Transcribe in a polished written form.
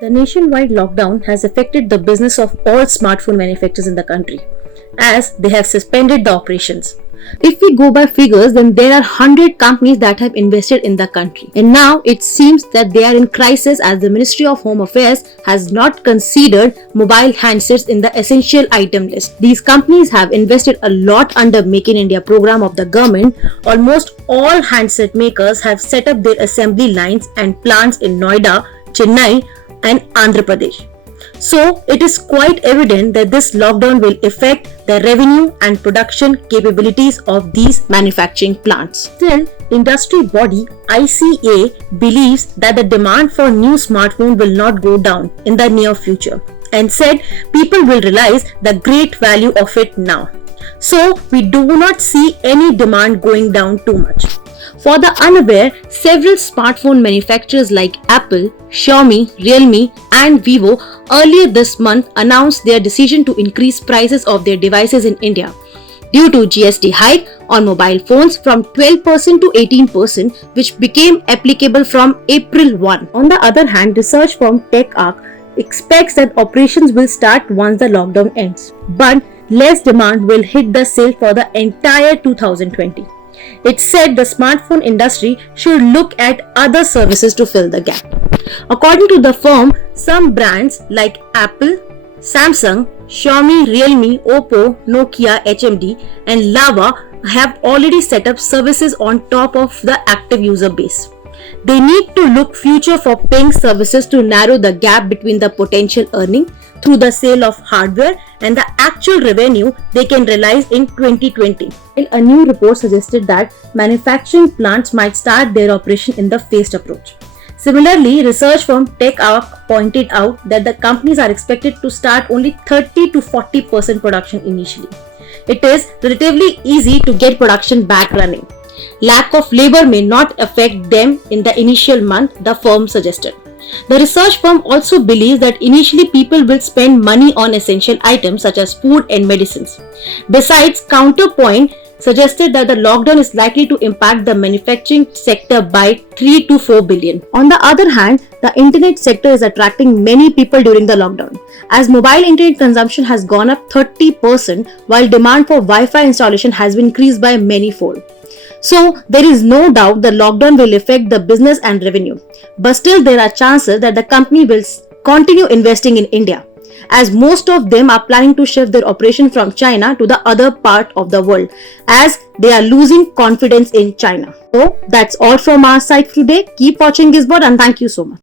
The nationwide lockdown has affected the business of all smartphone manufacturers in the country, as they have suspended the operations. If we go by figures, then there are 100 companies that have invested in the country. And now it seems that they are in crisis as the Ministry of Home Affairs has not considered mobile handsets in the essential item list. These companies have invested a lot under Make in India program of the government. Almost all handset makers have set up their assembly lines and plants in Noida, Chennai, and Andhra Pradesh. So it is quite evident that this lockdown will affect the revenue and production capabilities of these manufacturing plants. Still, industry body ICA believes that the demand for new smartphones will not go down in the near future and said people will realize the great value of it now. So we do not see any demand going down too much. For the unaware, several smartphone manufacturers like Apple, Xiaomi, Realme and Vivo earlier this month announced their decision to increase prices of their devices in India due to GST hike on mobile phones from 12% to 18%, which became applicable from April 1. On the other hand, research firm TechArc expects that operations will start once the lockdown ends, but less demand will hit the sale for the entire 2020. It said the smartphone industry should look at other services to fill the gap. According to the firm, some brands like Apple, Samsung, Xiaomi, Realme, Oppo, Nokia, HMD and Lava have already set up services on top of the active user base. They need to look future for paying services to narrow the gap between the potential earning through the sale of hardware and the actual revenue they can realize in 2020. A new report suggested that manufacturing plants might start their operation in the phased approach. Similarly, research firm TechArc pointed out that the companies are expected to start only 30 to 40% production initially. It is relatively easy to get production back running. Lack of labor may not affect them in the initial month, the firm suggested. The research firm also believes that initially people will spend money on essential items such as food and medicines. Besides, Counterpoint suggested that the lockdown is likely to impact the manufacturing sector by 3 to 4 billion. On the other hand, the internet sector is attracting many people during the lockdown, as mobile internet consumption has gone up 30%, while demand for Wi-Fi installation has been increased by many-fold. So there is no doubt the lockdown will affect the business and revenue, but still there are chances that the company will continue investing in India, as most of them are planning to shift their operation from China to the other part of the world, as they are losing confidence in China. So that's all from our side today. Keep watching Gizbot and thank you so much.